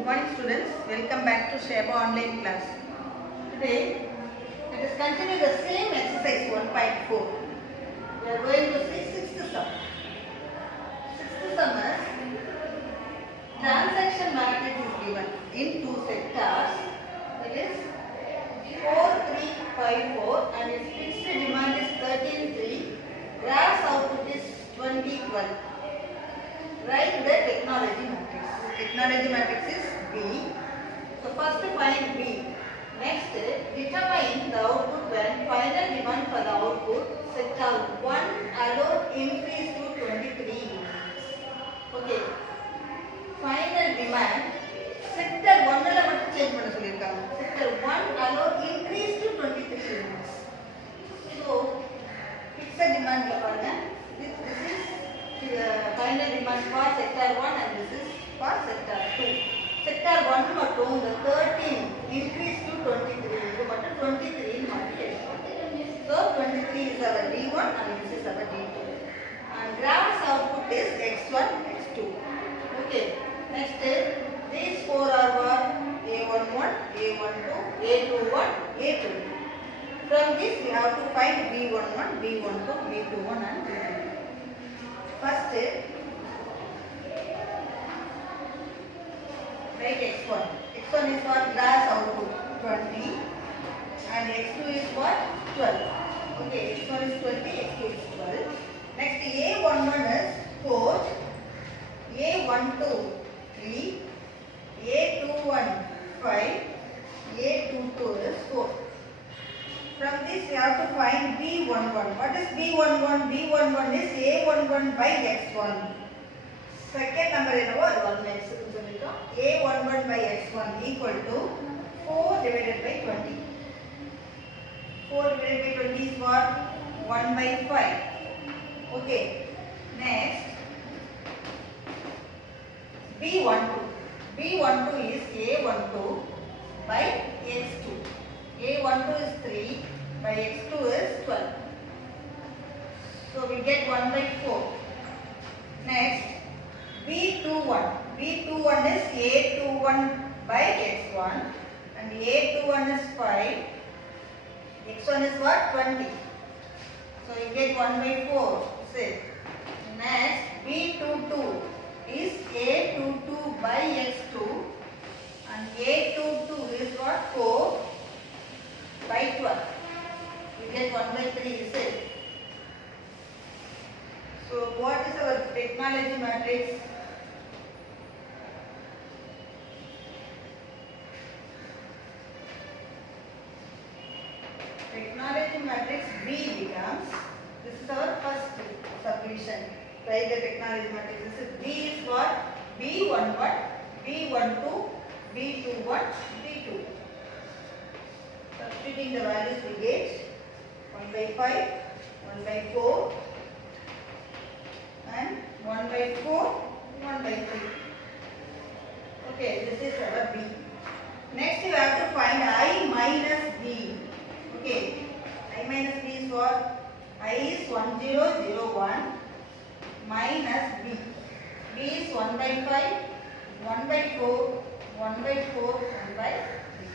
Good morning students, welcome back to Sheba online class. Today let us continue the same exercise 1.4. We are going to see sixth sum. Sixth sum is transaction matrix is given in two sectors, that is 4,3,5,4 and its fixed demand is 13,3, gross output is 20,12. Write the technology matrix. Technology matrix is B. So first find B. Next, determine the output when final demand for the output sector 1 allowed increase to 23 units. Okay. Final demand sector 1 la mattum change panna sollirukanga. Sector 1 allowed increase to 23 units. So fixed demand la paanga. This is final demand for sector 1 and this is for sector 2. Sector 1 mattum the 13 increase to 23. Idu mattum 23 maatti edukkom. So 23 is our D1 and this is our D2. And gross output is X1, X2. Okay. Next, these four are what? A11, A12, A21, A22. From this we have to find B11, B12, B21 and B22. First, write X1. X1 is what? Gross output 20 and X2 is what? 12. Okay, X1 is 20, X2 is 12. Next, A11 is 4, A12 3, A21 5, A22 is 4. From this we have to find B11. What is B11? B11 is A11 by X1. Second number is what? A11 by X1 equal to 4 divided by 20. 4 divided by 20 is what? 1 by 5. Okay. Next, B12. B12 is A12 by X2. A12 is 3 by X2 is 12. So we get 1 by 4. Next, B21. B21 is A21 by X1 and A21 is 5. X1 is what? 20. So you get 1 by 4. Say. Next, B22 is A22 by X2 and A22 is what? 4 by 12. We get 1 by 3 is it. So what is our technology matrix? Technology matrix B becomes, this is our first subdivision. Write the technology matrix. This is B is what? B11, B12, B21, B2. Substituting the values we get 1 by 5, 1 by 4 and 1 by 4, 1 by 3. Okay, this is our B. Next you have to find I minus B. Okay, I minus B is what? I is 1001 minus B. B is 1 by 5, 1 by 4, 1 by 4, 1 by 3.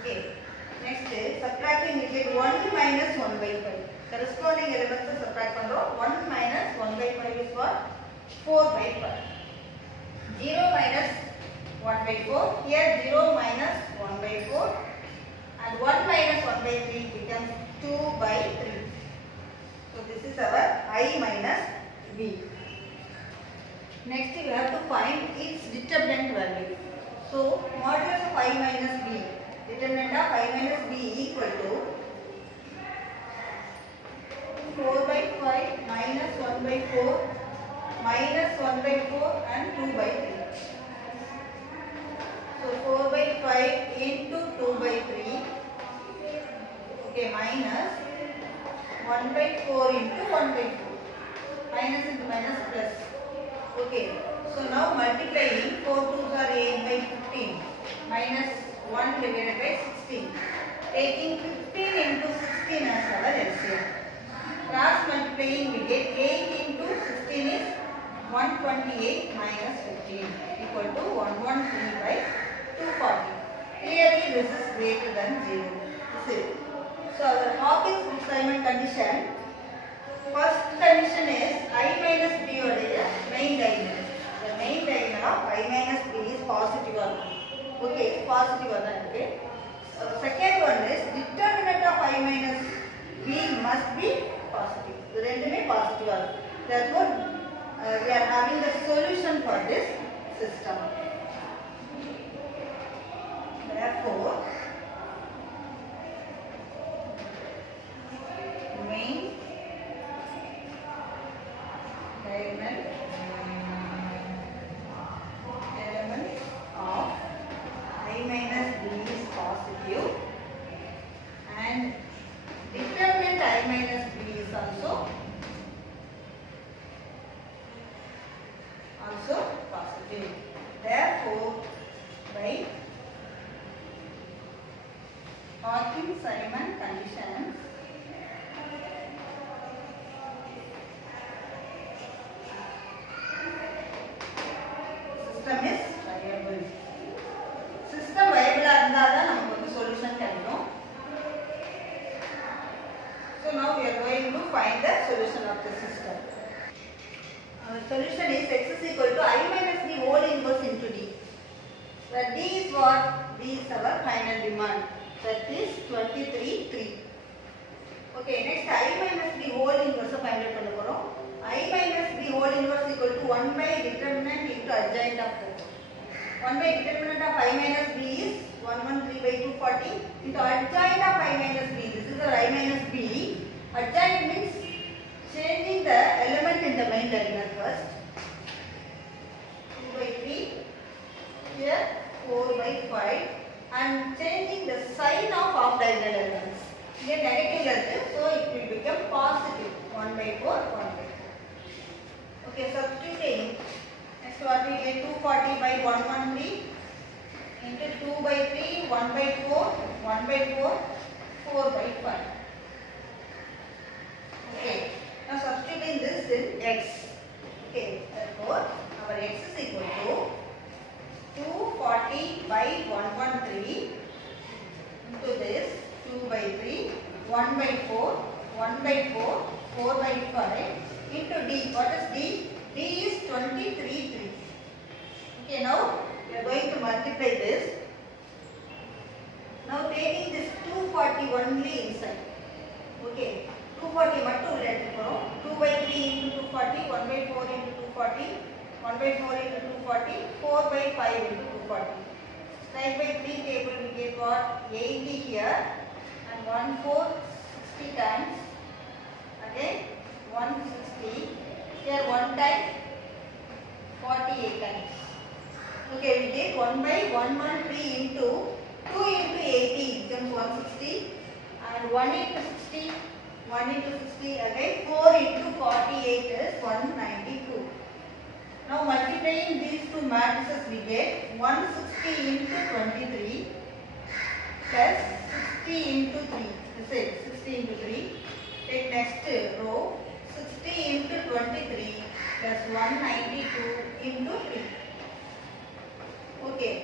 Okay. Next, subtracting we get 1 minus 1 by 5. Corresponding elements subtract pannrom. 1 minus 1 by 5 is what? 4 by 5. 0 minus 1 by 4. Here 0 minus 1 by 4. And 1 minus 1 by 3 becomes 2 by 3. So this is our I minus B. Next we have to find its determinant value. So modulus of I minus B. Determinant of I minus B equal to 4 by 5 minus 1 by 4 minus 1 by 4 and 2 by 3. So 4 by 5 into 2 by 3. Okay, minus 1 by 4 into 1 by 4. Minus into minus plus. Okay, so now multiplying 4 2s are 8 by 15 minus 1 divided by 16. Taking 15 into 16 as our LCM. Cross multiplying we get 8 into 16 is 128 minus 15 equal to 113 by 40. Clearly this is greater than 0. This is. So our Hawkins-Simon condition, first condition is I minus B உடைய main diagonal. The main diagonal of I minus B is positive. Okay, positive. Second one is determinant of I minus B must be positive. The ரெண்டுமே positive. Therefore, we are having the solution for this system. Therefore, main diagonal element of I minus B is positive and determinant I minus B is also positive. Therefore, by Hawkins-Simon conditions, system is viable. System viable இருந்தால் தான் நமக்கு வந்து solution கிடைக்கும். So now we are going to find the solution of the system. Our solution is x is equal to I minus B whole inverse into D. Where D is what? D is our final demand. That is 23, 3. Okay, next I minus B whole inverse find out பண்ண போறோம். I minus B whole inverse equal to 1 by determinant into adjoint of 4. 1 by determinant of I minus B is 113 by 240 into adjoint of I minus B. This is our I minus B. Adjoint means changing the element in the main diagonal first. 2 by 3, here 4 by 5 and changing the sign of off diagonal elements. Here negative, so it will become positive. 1 by 4, 1 by 4. Okay, substituting. Next what we get 240 by 113 into 2 by 3, 1 by 4, 1 by 4, 4 by 5. Okay. Now substituting this in x. Okay, therefore our x is equal to 240 by 113 into this 2 by 3, 1 by 4, 1 by 4, 4 by 5 into D. What is D? D is 23, 3. Okay, now we are going to multiply this. Now taking this 240 only inside. Okay. 240 மட்டும் உள்ள எடுத்துக்கிறோம். 2 by 3 into 240, 1 by 4 into 240, 1 by 4 into 240, 4 by 5 into 240. Strike by 3 table we get what? 80 here and 1 4 60 times. Again 160. Here 1 time 48 times. Okay, we get 1 by 113 into 2 into 80 becomes 160 and 1 into 60. 1 into 60 again 4 into 48 is 192. Now multiplying these two matrices we get 160 into 23 plus 60 into 3. This is 60 into 3. Take next row 60 into 23 plus 192 into 3. Okay.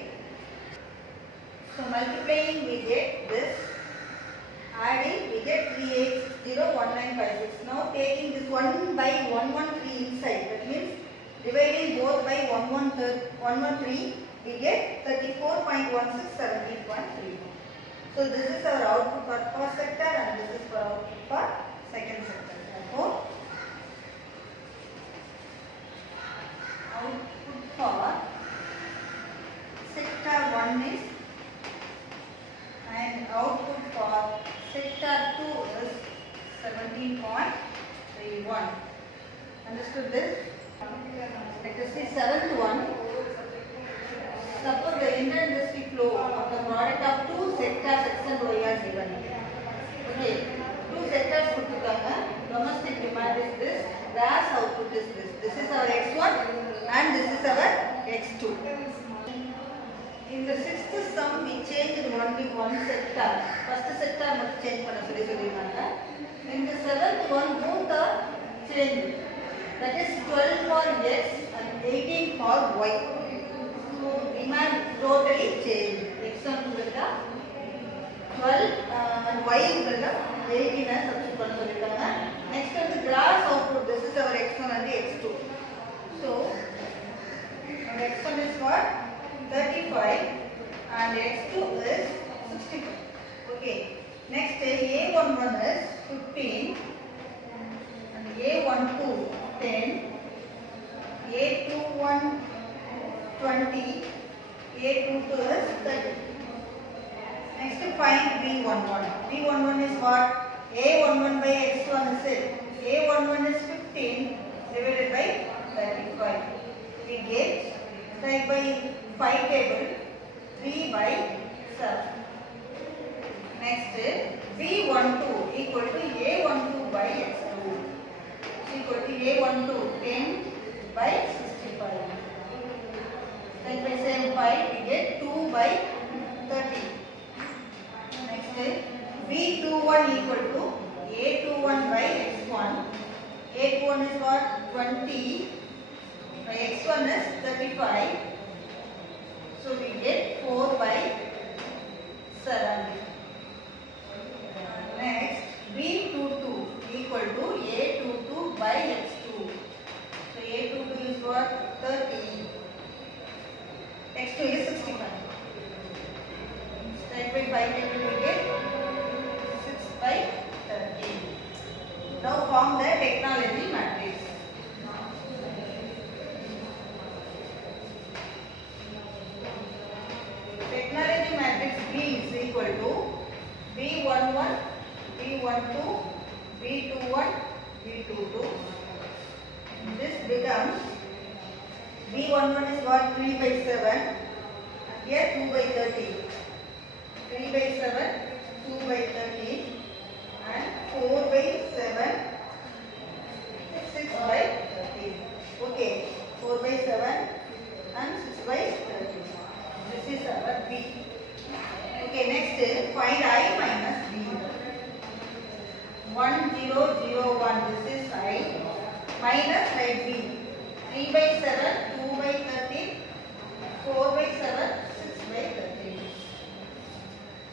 So multiplying we get this. Adding we get 38601956. Now taking this 1 by 113 inside, that means dividing both by 113 we get 34.1617.3. So this is our output for first sector and this is for output for second sector. Therefore output for sector 1 is and output for sector 2 is 17.31. Understood this? Let us see seventh one. Suppose the inter-industry flow of the product of two sectors X and Y are given. Okay, two sectors put together. Domestic demand is this, gas output is this. This is our X1 and this is our X2. In the sixth sum, we changed only one sector. First sector must change panna soliranga. In the seventh one, both are changed. That is 12 for X and 18 for Y. So demand totally changed. வந்து இருக்கா 12 and y வந்து 18 ன substitute பண்ண சொல்லிருக்காங்க. Next வந்து gross output, this is our x1 and x2. So our x1 is what 35 and x2 is 65. Okay, next a11 is 15 and a12 10, a21 20, a22 is 30. Next find b11. b11 is what? a11 by x1 is it? a11 is 15 divided by 35. We get divide by 5 table 3 by 7. Next b12 equal to a12 by x2 equal to a12 10 by 65. Then by same 5 we get 2 by 30. Next b21 equal to a21 by x1. a21 is what? 20 by x1 is 35. So we get 4 by 7. Next b22 equal to a22 by x2. So a22 is what? 30. x2 is 65. Straight by 5 table we get 6 by 13. Now form the technology matrix. Technology matrix B is equal to B11, B12, B21, B22. This becomes B11 is what? 3 by 7 and here 2 by 30. 3 by 7, 2 by 30 and 4 by 7, 6 by 30. Okay, 4 by 7 and 6 by 30. This is our B. Okay, next find I minus B. 1 0 0 1, this is I minus like B. 3 by 7, 2 by 30, 4 by 7, 6 by 30.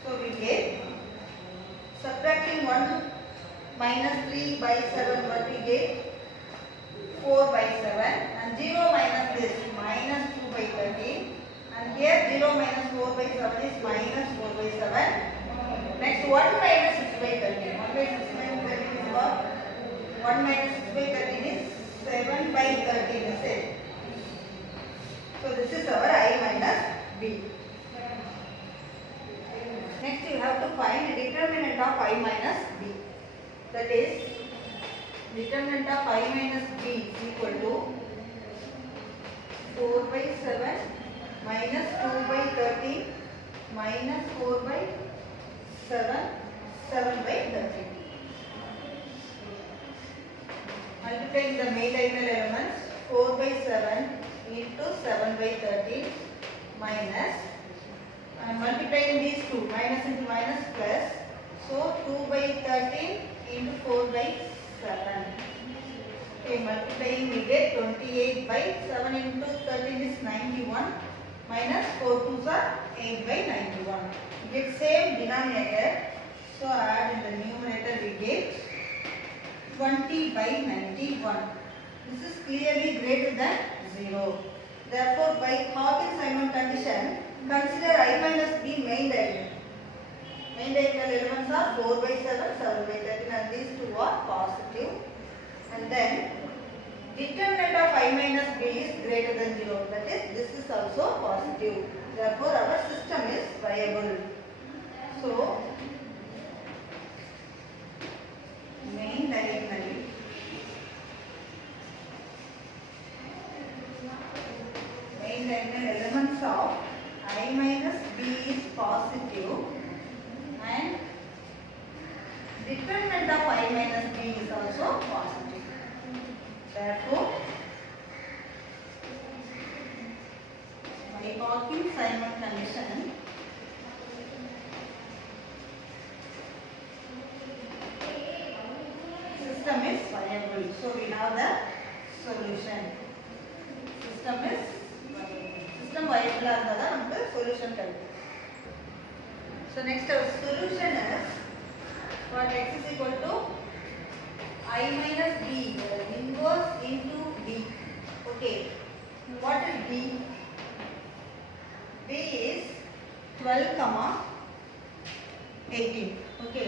So we get subtracting 1 minus 3 by 7, what we get? 4 by 7 and 0 minus this minus 2 by 13 and here 0 minus 4 by 7 is minus 4 by 7. Next 1 minus 6 by 13. 1 by 6 by 13 is what? 1 minus 6 by 13 is 7 by 13 is it? So this is our I minus B. Next you have to find the determinant of I minus B. That is determinant of I minus B is equal to 4 by 7 minus 2 by 13 minus 4 by 7, 7 by 13. Multiplying the main diagonal elements 4 by 7 into 7 by 13 minus multiplying these two minus into minus plus, so 2 by 13 into 4 by 7. Okay, multiplying we get 28 by 7 into 13 is 91 minus 4 2s are 8 by 91. We get same denominator, so add in the numerator we get 20 by 91. This is clearly greater than 0. Therefore, by Hawkins-Simon condition, consider I minus B main diagonal. Main diagonal elements are 4 by 7, 7 by 13 and these two are positive. And then determinant of I minus B is greater than 0. That is, this is also positive. Therefore, our system is viable. So, main diagonal elements of I minus B is positive and determinant of I minus B is also positive. Therefore, by Hawkins-Simon condition, system is viable. So we have the solution. System viable. System viable, solution. So next our solution is for x is equal to I minus b, inverse into d. Okay, what is b? B is 12 comma 18. Okay,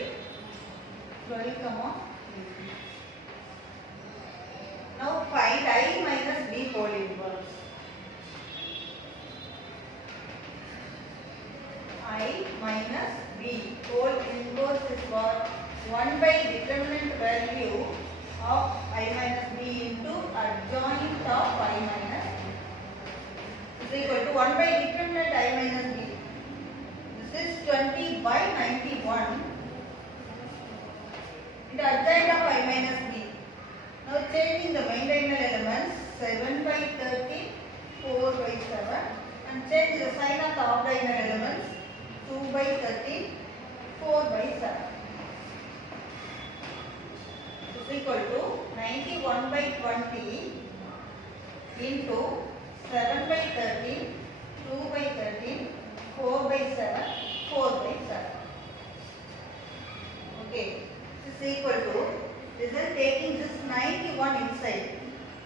12 comma 18. Now find I minus b whole inverse. I minus b whole inverse is what? 1 by determinant value of I minus b into adjoint of I minus b is equal to 1 by determinant I minus b. This is 20 by 91 into adjoint of I minus b. Now changing the main diagonal elements 7 by 13, 4 by 7 and change the sign of the off diagonal elements 2 by 13, 4 by 7. Is equal to 91 by 20 into 7 by 13, 2 by 13, 4 by 7, 4 by 7. Okay, this is equal to, this is taking this 91 inside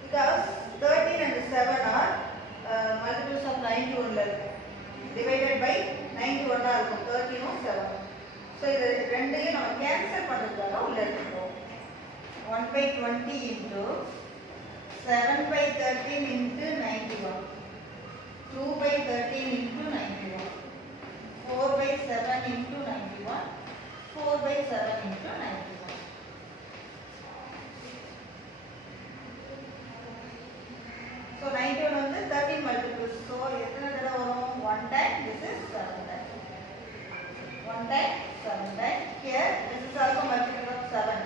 because 13 and 7 are multiples of 91 divided by 91 are 13 or 7. So this ரெண்டையும் நம்ம cancel பண்றதுக்காக உள்ள எடுத்துறோம். 1 by 20 into 7 by 13 into 91, 2 by 13 into 91, 4 by 7 into 91, 4 by 7 into 91. So 91 வந்து 13 multiples. So எத்தனை தடவை வரும்? 1 time. This is 7 time. 1 time, 7 time. Here this is also multiple of 7.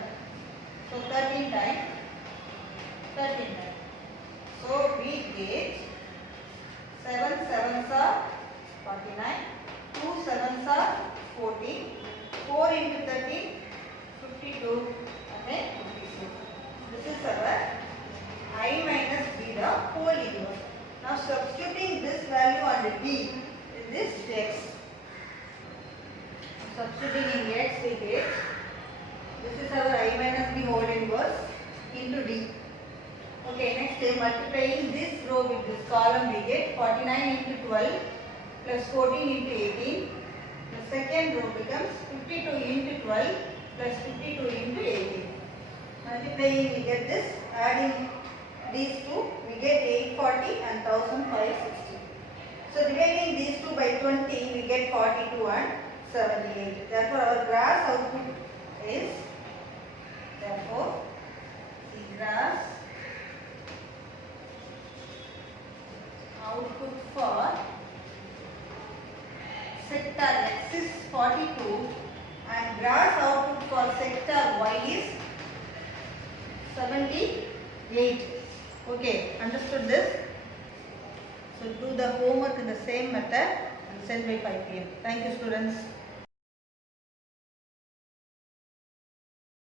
So 13 times, 13 times. So we get 7 sevens are 49, 2 sevens are 40, 4 into 13, 52 and then 56. This is our I minus b the whole inverse. Now substituting this value on the d in this x. Substituting in x we get, this is our I minus b whole inverse into d. Okay, next multiplying this row with this column we get 49 into 12 plus 14 into 18. The second row becomes 52 into 12 plus 52 into 18. Multiplying we get this, adding these two we get 840 and 1560. So dividing these two by 20 we get 42 and 78. Therefore our gross output is, therefore the gross output for sector X is 42 and gross output for sector Y is 78. Okay, understood this? So do the homework in the same method and send by 5 p.m. Thank you, students.